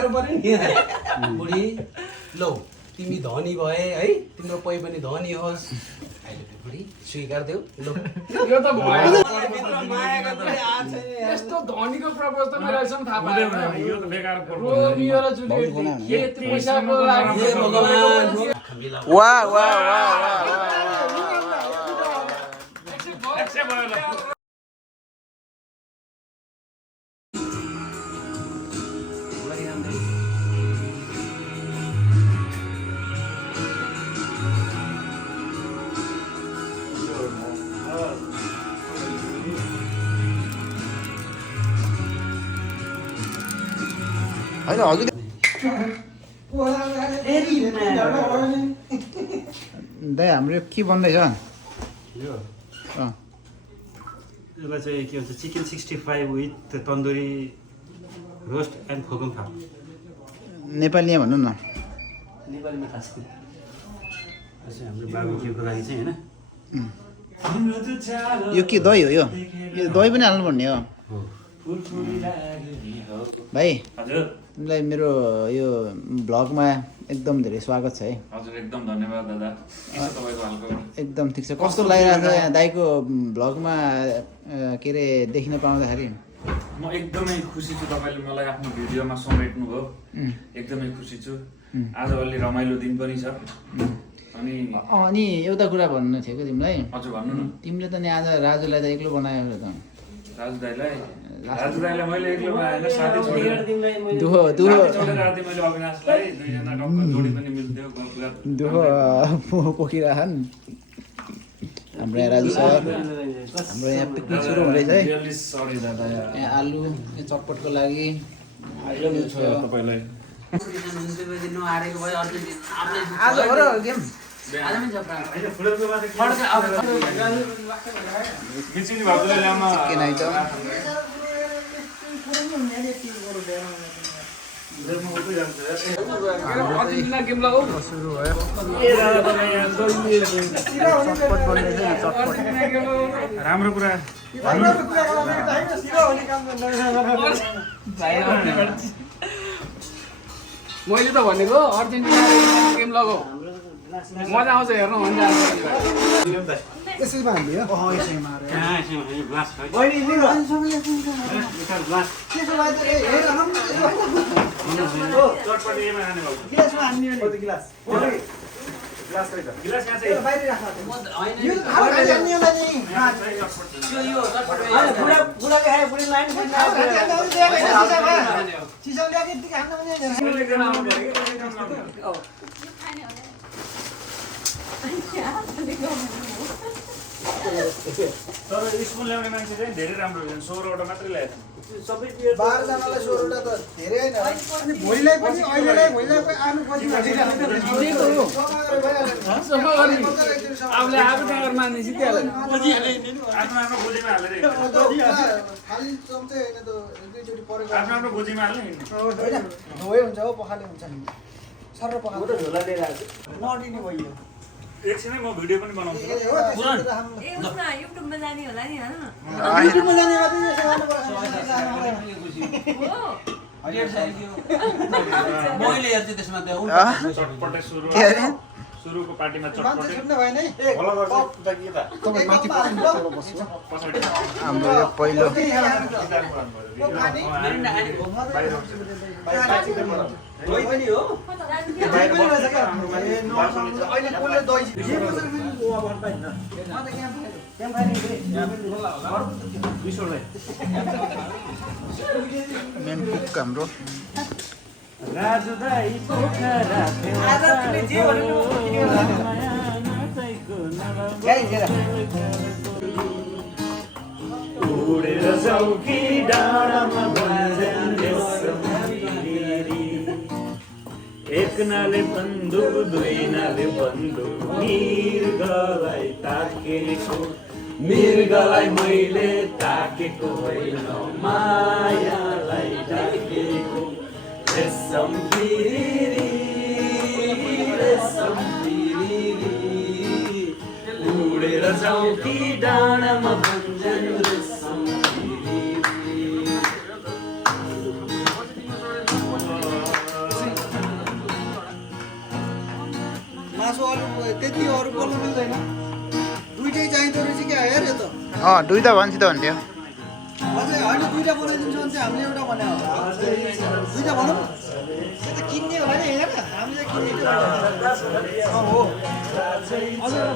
राख्नु पर्यो नि बुढी लौ तिमी धनी भए है तिम्रो पै पनि धनी होस् बुढी स्वीकार देऊ लौ यो त भयो मायाको कुनै आँट छैन यार। यस्तो धनीको प्रपोज त मैले अहिलेसम्म थाहा पाएन यो त बेकार रोमियो र जुलियट के त्रिशाको लागि हे भगवान वाह वाह वाह वाह होइन हजुर दाइ हाम्रो के बन्दैछ यो यसलाई चाहिँ के भन्छ chicken 65 with tandoori roast and फोगम फार्म नेपालीमा भन्नु न नेपालीमा थाहा छैन हाम्रो बाबुजीको लागि चाहिँ होइन यो के दही हो यो दही पनि हाल्नुपर्ने हो भाइ हजुर तिमीलाई मेरो यो भ्लगमा एकदम धेरै स्वागत छ है हजुर एकदम धन्यवाद दादा के छ तपाईँको हालखबर एकदम ठिक छ कस्तो लागिरहेको छ यहाँ दाइको भ्लगमा के अरे देखिन पाउँदाखेरि म एकदमै खुसी छु तपाईँले मलाई आफ्नो भिडियोमा समेट्नु भयो एकदमै खुसी छु आज अलि रमाइलो दिन पनि छ अनि एउटा कुरा भन्नु थियो कि तिमीलाई हजुर भन्नु न तिमीले त नि आज राजुलाई त एक्लो बनायो त राजु दाईलाई मैले एक्लो बनाएन साथी छोडेर दुहो दुहो छोडेर राति मैले अविनाशलाई दुईजना टक्क जोडी पनि मिल्थ्यो दुहो पोखिरहन् हाम्रो यहाँ राजु सर हाम्रो यहाँ पिकनिक सुरु हुँदैछ है सरी दादा यहाँ आलु यहाँ चटपटको लागि तपाईँलाई आज हो र गेम मिचिनी भाउजूले ल्याउन चिकन आइटम गेम लगाऊ सुरु भयो चटपट बन्दैछ चटपट राम्रो कुरा मैले त भनेको अर्जेन्टिना गेम लगाऊ मजा आउँछ हेर्नु भन्छ यसैमा हाल्यो तर स्कुल ल्याउने मान्छे चाहिँ धेरै राम्रो हुन्छ 16 वटा मात्रै ल्याएको 12 जनालाई 16 वटा त धेरै हैन अनि भोलिलाई पनि अहिलेलाई भोलिलाई पनि आउनु खोजी आफूले आफू टावर मान्ने सिद्धिहाल्यो आफ्नो गोजीमा हालेर खाली चम्चे हैन त एकैचोटी परेको आफ्नो गोजीमा हाल्ने धोइ हुन्छ हो पखाले हुन्छ नि सर पखाले झोला लिएर आएको नडिने भयो एकछिनै म भिडियो पनि बनाउँछु युट्युबमा जाने होला नि युट्युबमा जाने मात्रै यसो मैले हेर्छु त्यसमा त चटपटे सुरुको पार्टीमा चटपटे हाम्रो यो पहिलो दही पनि हो मेन कुक हाम्रो राजु दाई पोखरा उडेर चौकी डाँडामा एक नाले बन्दुक दुई नाले बन्दुक मृगलाई ताकेको मृगलाई मैले ताकेको होइन मायालाई ताकेको रेशम पिरिरी उडेर चौकी डाँडामा भन्छन् रेशम पिरिरी मासु अरू त्यति अरू बोल्नु मिल्दैन दुइटै चाहिँदो रहेछ क्या हेर यो त दुईटा भन्छ त भन्थ्यो अझै होइन दुइटा बनाइदिन्छ भने चाहिँ हामीले एउटा भने दुइटा भनौँ त्यो त किन्ने हो भने हेर हामीले किन्ने हो अझै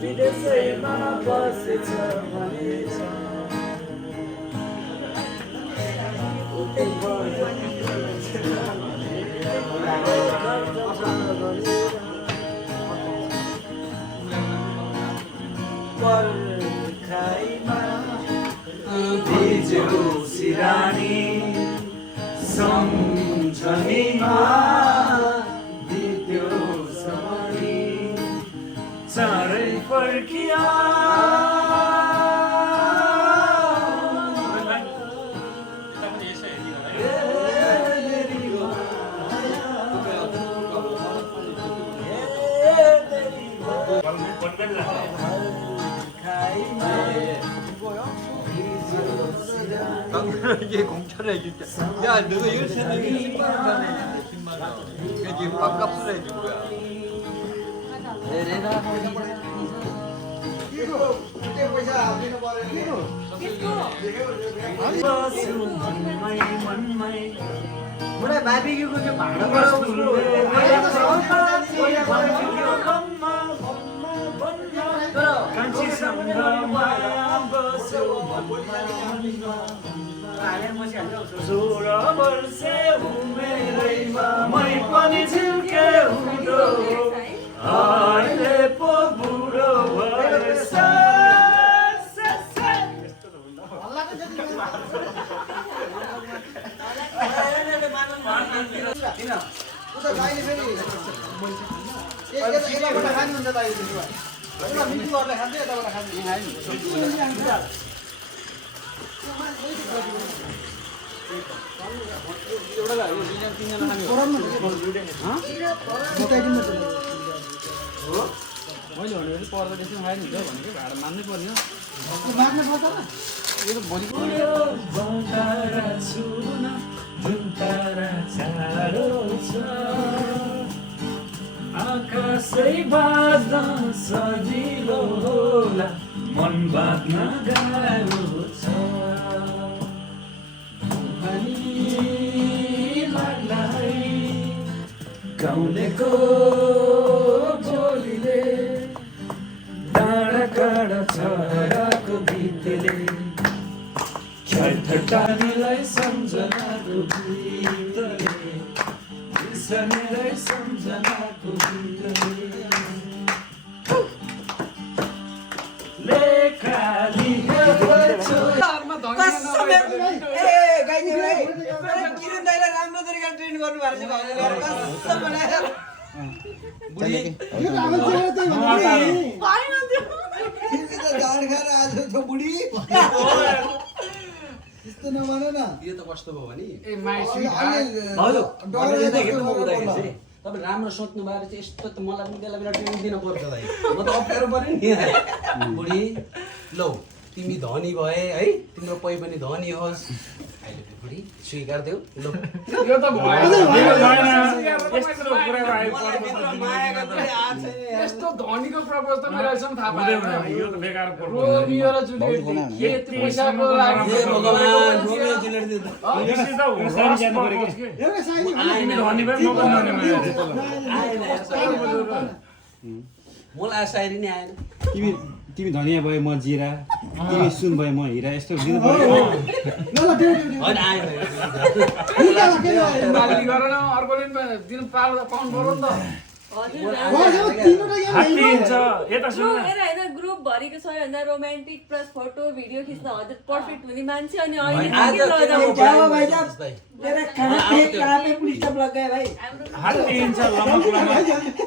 विदेशैमा बसेछ भनेछ पर्खाइमा भिज्यो सिरानी सम्झनीमा बित्यो समरी चाँडै फर्किया 이게 공짜로 해줄 때, 야, 너가 13명이 10만원 받네. 10만원. 그게 지금 밥값으로 해준 거야. मलाई बार्बिक्यूको त्यो भाँडा मै पनि झिल्के हुँदो अहिले पो बुढो भएछ उता दाइले फेरि यताबाट खानुहुन्छ दाइले त्यसो भए उता मिठो गरेर खान्छ यताबाट खान्छ मैले भनेपछि पर्दा त्यसमा खायो नि हुन्छ भनेको भाडा मान्नै पर्ने हो माग्नु पर्छ यो त भोलिको आकाशै बाँध्न सजिलो होला मन बाँध्न गाह्रो छ लाग्ला है गाउँलेको बोलीले डाँडा काँडा छराको गीतले ठट्टानीलाई सम्झनाको गीतले बिर्सनेलाई सम्झनाको गीतले लेखा लेखेको राम्रो तरिकाले ट्रेन गर्नु भएको छ बुढी त्यस्तो नभन न यो त कस्तो भयो भने ए माई स्वीट तपाईँ राम्रो सोच्नु भएर चाहिँ यस्तो त मलाई पनि बेला बेला ट्रेनिङ दिन पर्छ दाइ म त अप्ठ्यारो पऱ्यो नि बुढी लौ तिमी धनी भए है तिम्रो पै पनि धनी होस् अहिले बुढी स्वीकार देऊ लौ यो त यस्तो धनीको प्रपोज त मेरो अहिलेसम्म थाहा पाएन यो त बेकार रोमियो र जुलियट के पैसाको लागि हे भगवान रोमियो जुलियट दिनु मलाई सायरी नै आएन तिमी धनिया भए म जिरा तिमी सुन भए म हिरा यस्तो दिनु पर्यो होइन आएन माली गरेर अर्को दिन दिन पाउनु पर्यो नि त हात्ती हुन्छ यता सुन होइन ग्रुप भरिको सबैभन्दा रोमान्टिक प्लस फोटो भिडियो खिच्न हजुर पर्फेक्ट हुने मान्छे अनि अहिले हात्ती हुन्छ लमकलमा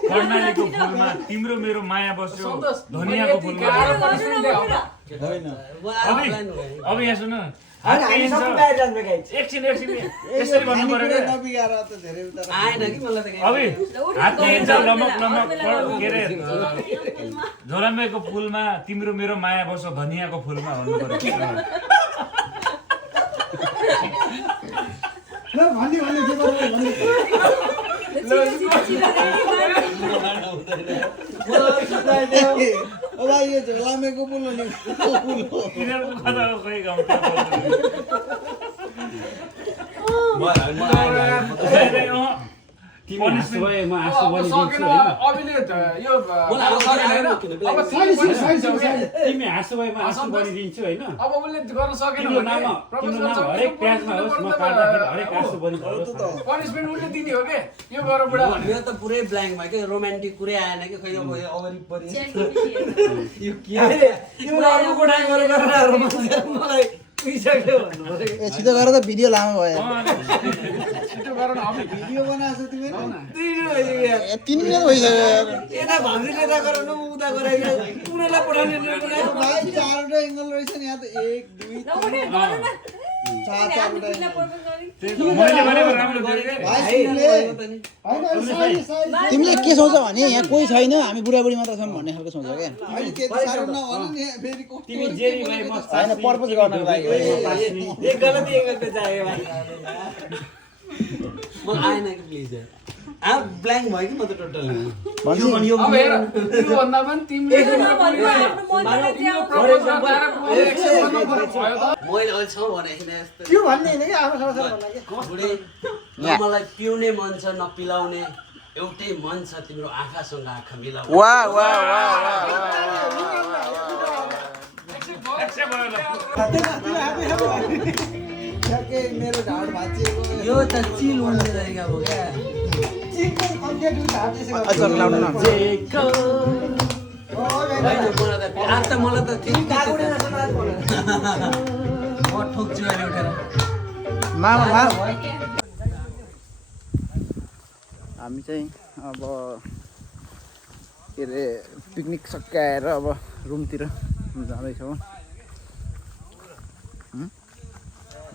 कर्णालीको फुलमा तिम्रो मेरो माया बस्यो धनियाको फुलमा अब यहाँ सुन होइन, हामी सबै बाहिर जानुपर्छ गाइस। एकछिन यसरी भन्नु पर्यो क्या नबिगाएर त धेरै उता आएन कि मलाई त अभि हात दिन्छ लमक के अरे झोलम्बेको पुलमा तिम्रो मेरो माया बस धनियाँको फुलमा भन्नु पर्यो ल भन्ने के गर्नु भन्ने अब यो झोलामेको पुल हो नि तिनीहरूको कथा हो खै गाउँ सकेन अभिले यो तिमी हाँसो भएमा हाँसो बनिदिन्छु होइन अब उसले गर्न सकेन तिम्रो नाममा हरेक प्याजमा होस् म काट्दाखेरि हरेक हाँसो बनिदिनुहोस् पनिसमेन्ट उसले दिने हो के यो गर बुढा यो त पुरै ब्ल्याङ्क भयो कि रोमान्टिक कुरै आएन कि खै अब यो अगाडि परि यो के अर्को कोठाइ गरेर मलाई पिसक्यो भन्नु ए छिटो गरेर त भिडियो लामो भयो छिटो गर न अब भिडियो बनाएको छ तिमीले 3 मिनेट भइसक्यो यता भान्जी यता गराउनु उता गराइयो उनीहरूलाई पठाउने भाइ चारवटा एङ्गल रहेछ नि यहाँ त 1 2 चारवटा मैले भनेको राम्रो थियो के भाइ तिमीले होइन तिमीले के सोच्छ भने यहाँ कोही छैन हामी बुढाबुढी मात्र छौँ भन्ने खालको सोच्छ क्या अहिले त्यति साह्रो नभन नि फेरि तिमी जेरी भए म होइन पर्पज गर्नको लागि हो। एक गलती एङ्गलको चाहियो भाइ मलाई आएन कि प्लिज ब्ल्याङ्क भयो कि म त टोटल भन्छ अब हेर तिम्रो भन्दा पनि तिमीले मैले अहिलेसम्म भनेको थिइनँ यस्तो त्यो भन्ने होइन कि आफ्नो संसार भन्ला कि बुढी न मलाई पिउने मन छ नपिलाउने एउटै मन छ तिम्रो आँखासँग आँखा मिलाउने वाह वाह वाह वाह ठ्याक्कै मेरो ढाड भाँचिएको यो त चिल उड्ने तरिका हो क्या चिकको कम्प्लिट ढाड त्यसै अच्छा लाउनु न आज त मलाई त ठिक कागुडे नसन आज भन्नु म ठोक्छु अहिले उठेर मामा हामी चाहिँ अब के अरे पिकनिक सकाएर अब रुमतिर जाँदैछौँ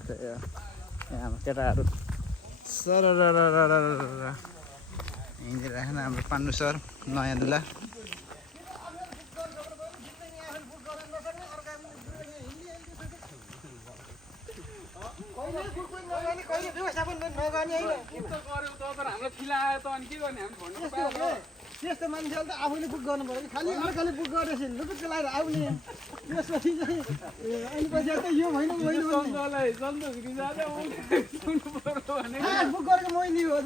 यहाँ हाम्रो केटाहरू सर हिँडेर राखेन हाम्रो पाण्डु सर नयाँ दुला त्यस्तो मान्छेले त आफैले बुक गर्नु पर्यो कि खालि अर्काले बुक गरेर लुटुक्क लगाएर आउने त्यसपछि चाहिँ अनि पछि त यो होइन बुक गरेको मैले हो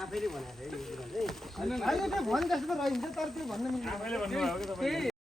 आफैले भनेको होइन त्यो भने जस्तो त रहन्छ तर त्यो भन्न मिल्दैन